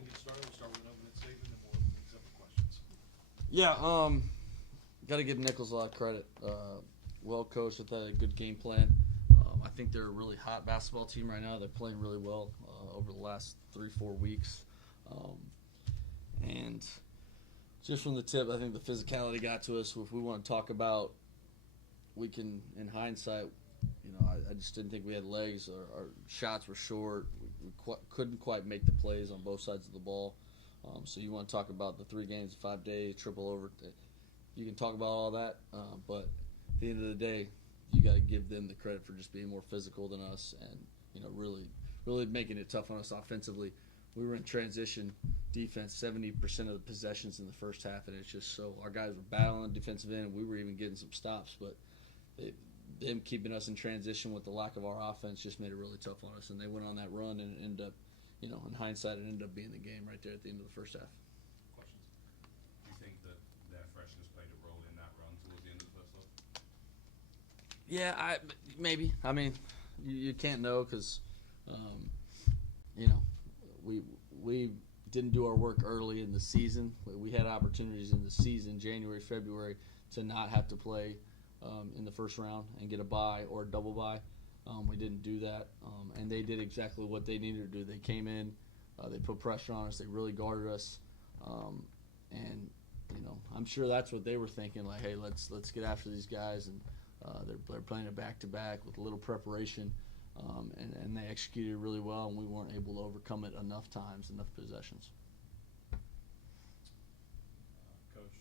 and get started. We'll start with an opening statement, and we'll open things up for questions. Yeah, got to give Nichols a lot of credit. Well coached with a good game plan. I think they're a really hot basketball team right now. They're playing really well over the last 3-4 weeks. And just from the tip, I think the physicality got to us. If we want to talk about, we can, in hindsight, I just didn't think we had legs. Our shots were short. We couldn't quite make the plays on both sides of the ball. So you want to talk about the 3 games, 5 days, triple over. You can talk about all that, but at the end of the day, you got to give them the credit for just being more physical than us and really making it tough on us offensively. We were in transition defense 70% of the possessions in the first half, and it's just so our guys were battling defensive end. We were even getting some stops, but them keeping us in transition with the lack of our offense just made it really tough on us. And they went on that run, and it ended up, in hindsight, it ended up being the game right there at the end of the first half. Questions? Do you think that freshness played a role in that run towards the end of the first half? Yeah, maybe. I mean, you can't know because, we didn't do our work early in the season. We had opportunities in the season, January, February, to not have to play in the first round and get a bye or a double bye. We didn't do that, and they did exactly what they needed to do. They came in, they put pressure on us, they really guarded us, and I'm sure that's what they were thinking. Like, hey, let's get after these guys, and they're playing a back-to-back with a little preparation, and they executed really well, and we weren't able to overcome it enough times, enough possessions. Coach,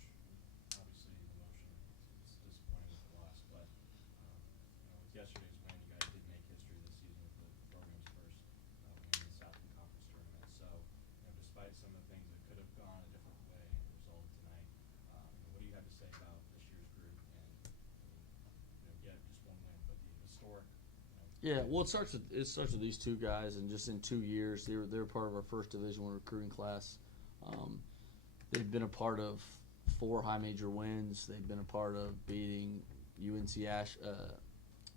obviously emotion is disappointing with the loss, but with yesterday's win, you guys did make history this season with the program's first win in the Southland Conference tournament. So, despite some of the things that could have gone a different way and resulted tonight, what do you have to say about this year's group and just one win, but the historic? Yeah, well, it starts with these two guys, and just in 2 years, they're part of our first Division I recruiting class. They've been a part of 4 high major wins. They've been a part of beating UNC Ash.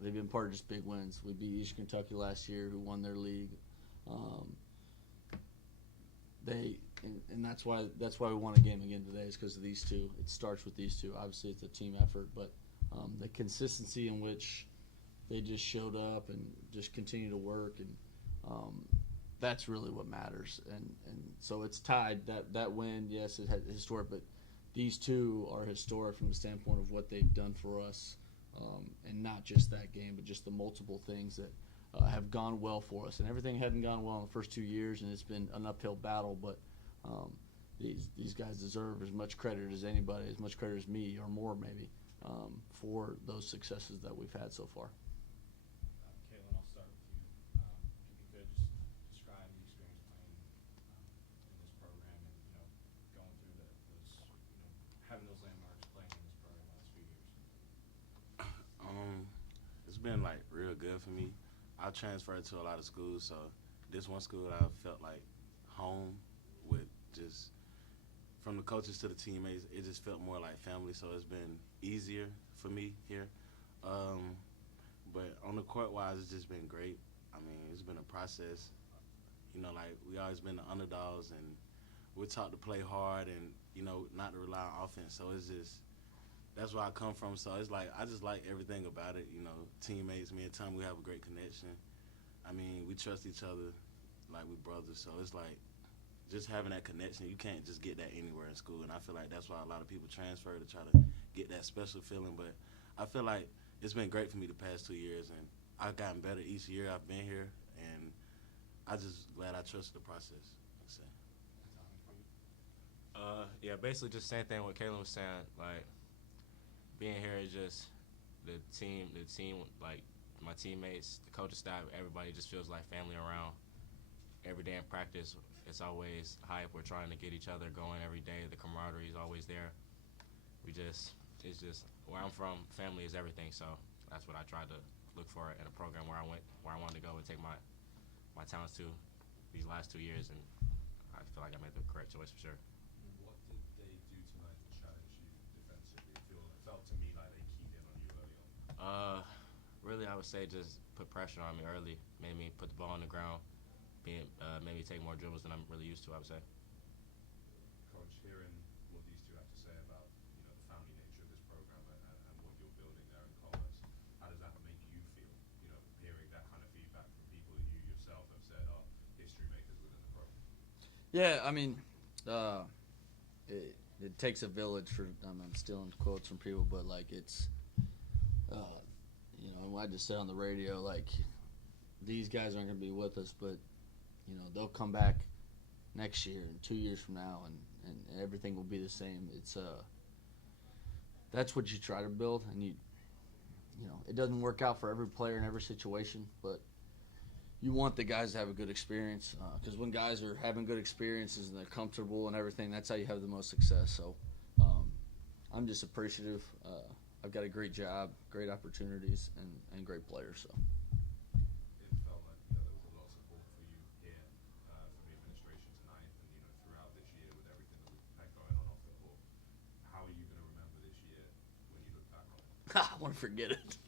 They've been part of just big wins. We beat East Kentucky last year, who won their league. And that's why we won a game again today, is because of these two. It starts with these two. Obviously, it's a team effort, but the consistency in which they just showed up and just continue to work, and that's really what matters. And so it's tied. That win, yes, it had historic, but these two are historic from the standpoint of what they've done for us, and not just that game, but just the multiple things that have gone well for us. And everything hadn't gone well in the first 2 years, and it's been an uphill battle, but these guys deserve as much credit as anybody, as much credit as me, or more maybe, for those successes that we've had so far. Kalen, I'll start with you. If you could just describe the experience playing in this program and going through having those landmarks playing in this program the last few years. It's been real good for me. I've transferred to a lot of schools, so this one school I felt like home with, just from the coaches to the teammates. It just felt more like family, so it's been easier for me here. But on the court wise, it's just been great. I mean, it's been a process. We always been the underdogs, and we're taught to play hard and not to rely on offense. So it's just, that's where I come from. So it's I just like everything about it. Teammates, me and Tom, we have a great connection. I mean, we trust each other like we brothers. So it's just having that connection. You can't just get that anywhere in school, and I feel like that's why a lot of people transfer to try to get that special feeling. But I feel like it's been great for me the past 2 years, and I've gotten better each year I've been here, and I'm just glad I trusted the process. Yeah, basically just same thing what Kalen was saying. Being here is just the team, my teammates, the coaching staff, everybody just feels like family around. Every day in practice, it's always hype. We're trying to get each other going every day. The camaraderie is always there. It's just where I'm from, family is everything. So that's what I tried to look for in a program where I wanted to go and take my talents to these last 2 years, and I feel like I made the correct choice for sure. What did they do tonight to challenge you defensively? It felt to me like they keyed in on you early on. Really, I would say just put pressure on me early, made me put the ball on the ground, being maybe take more dribbles than I'm really used to, I would say. Coach, hearing what these two have to say about the family nature of this program and what you're building there in Commerce, how does that make you feel? Hearing that kind of feedback from people that you yourself have said are history makers within the program. Yeah, I mean, it takes a village for. I'm stealing quotes from people, but like it's, I just said on the radio, like these guys aren't going to be with us, but they'll come back next year and 2 years from now, and everything will be the same. It's that's what you try to build, and it doesn't work out for every player in every situation, but you want the guys to have a good experience, because when guys are having good experiences and they're comfortable and everything, that's how you have the most success. So I'm just appreciative. I've got a great job, great opportunities, and great players. So. It felt like there was a lot of support for you here from the administration tonight, and throughout this year with everything that we've had going on off the court. How are you going to remember this year when you look back on it? I want to forget it.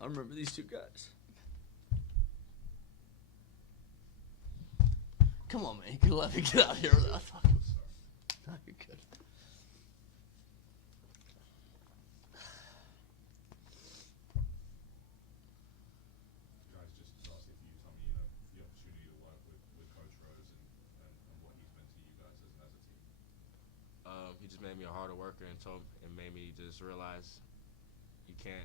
I remember these two guys. Come on, man. You can let me get out of here without talking. No, you're good. Guys, just lastly for you, Tommy, the opportunity to work with Coach Rose and what he's meant to you guys as a team. He just made me a harder worker and made me just realize you can't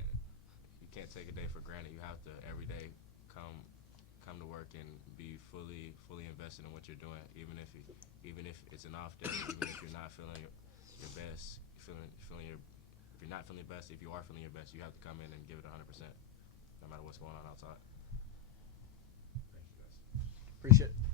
take a day for granted. You have to every day come to work and be fully invested in what you're doing, even if it's an off day, even if you're not feeling your best, if you're not feeling your best, if you are feeling your best, you have to come in and give it 100%, no matter what's going on outside. Thank you, guys. Appreciate it.